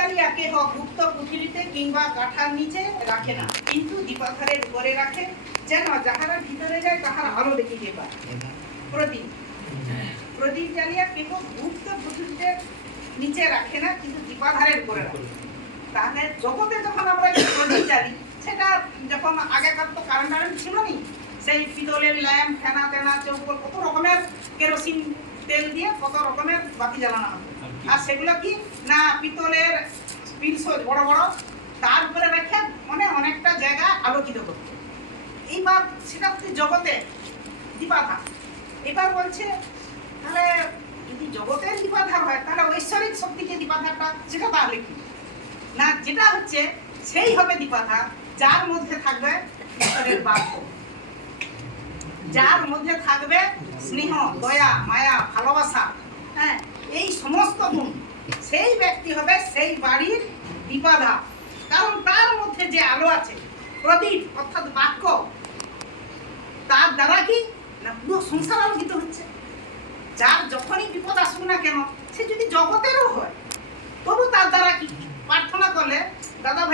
জ্বালিয়া কেহ গুপ্ত কুঠিরিতে কিংবা কাঠার নিচে রাখে না, কিন্তু দীপাধারের উপরে রাখে, যেন যাহারা ভিতরে যায় তাহার আলো দেখিতে পায়। প্রদীপ প্রদীপ জ্বালিয়া কেহ গুপ্ত কুঠিরিতে নিচে রাখে না, কিন্তু দীপাধারের উপরে রাখে। তাহলে জগতে যখন আমরা প্রদীপ জ্বালি, সেটা যখন আগেকার তো কারেন্ট ছিল না, সেই পিতলের ল্যাম্প ফেনা টেনা চৌকো কত রকমের কেরোসিন তেল দিয়ে কত রকমের বাতি জ্বালানো হতো। আর সেগুলো কি না পিতলের পিলসোজ বড় বড়, তার উপরে রেখে মানে অনেকটা জায়গা আলোকিত করত। এইবার সেটা হচ্ছে জগতে দীপাধার। এবার বলছে তাহলে যদি জগতের দীপাধার হয়, তাহলে ঐশ্বরিক শক্তিকে দীপাধারটা সেটা তাহলে কি না, যেটা হচ্ছে সেই হবে দীপাধার যার মধ্যে থাকবে ঈশ্বরের বাক্য, যার মধ্যে থাকবে স্নেহ, দয়া, মায়া, ভালোবাসা, হ্যাঁ, এই সমস্ত গুণ, সেই ব্যক্তি হবে সেই বাড়ির দীপাধার। কারণ তার মধ্যে যে আলো আছে, প্রদীপ অর্থাৎ বাক্য, তার দ্বারা কি না পুরো সংসার আলোকিত হচ্ছে। যার যখনই বিপদ আসুক না কেন, সে যদি জগতেরও হয়, তবু তার দ্বারা কি প্রার্থনা করলে দাদা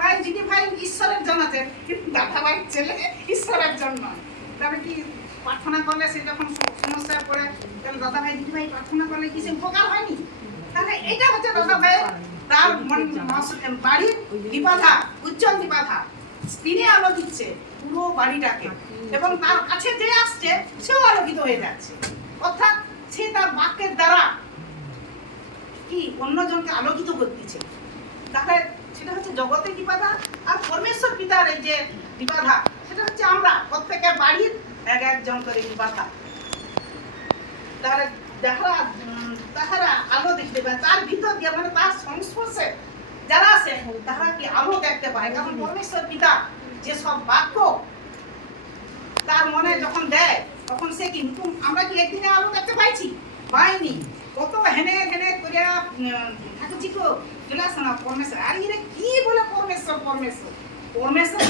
ভাই দিদি ভাই ঈশ্বরের জন্য আছে, কিন্তু দাদা ভাই ছেলে ঈশ্বরের জন্য। তবে কি প্রার্থনা করলে সে যখন সমস্যায় পড়ে, তাহলে দাদা ভাই দিদি ভাই প্রার্থনা করলে কি সে উপকার হয়নি? তাহলে এটা হচ্ছে দাদা ভাই তার বাড়ির দীপাধার, উজ্জ্বল দীপাধার। তিনি আলো দিচ্ছে পুরো বাড়িটাকে, এবং তার কাছে যে আসছে সেও আলোকিত হয়ে যাচ্ছে। অর্থাৎ সে তার বাক্যের দ্বারা কি অন্যজনকে আলোকিত করতেছে। তাহলে সেটা হচ্ছে জগতের দীপাধার। আর পরমেশ্বর পিতার এই যে দীপাধার, সেটা হচ্ছে আমরা প্রত্যেকের বাড়ির একজন করে দীপাধার। তাহলে তাহারা আলো দেখতে পায়, তার ভিতর দিয়ে মানে তার সংস্পর্শে যারা আছে তারা কি আলো দেখতে পায়। কারণ পরমেশ্বর পিতা যে সব বাক্য তার মনে যখন দেয়, তখন সে কিন্তু আমরা কি একদিনে আলো দেখতে পাইছি? পাইনি। কত হেনে হেনে করে থাকছি তো চলে আসে না পরমেশ্বর। আর এরা কি বলে পরমেশ্বর পরমেশ্বর পরমেশ্বর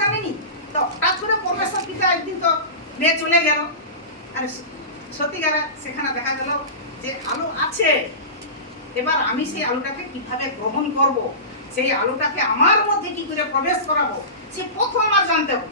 জানেনি তো, হঠাৎ করে পরমেশ্বর পিতা একদিন তো নিয়ে চলে গেল। আর সত্যিকারে সেখানে দেখা গেল যে আলো আছে। এবার আমি সেই আলোটাকে কিভাবে গ্রহণ করব, সেই আলোটাকে আমার মধ্যে কি করে প্রবেশ করাবো, সে প্রথম আমার জানতে হবে।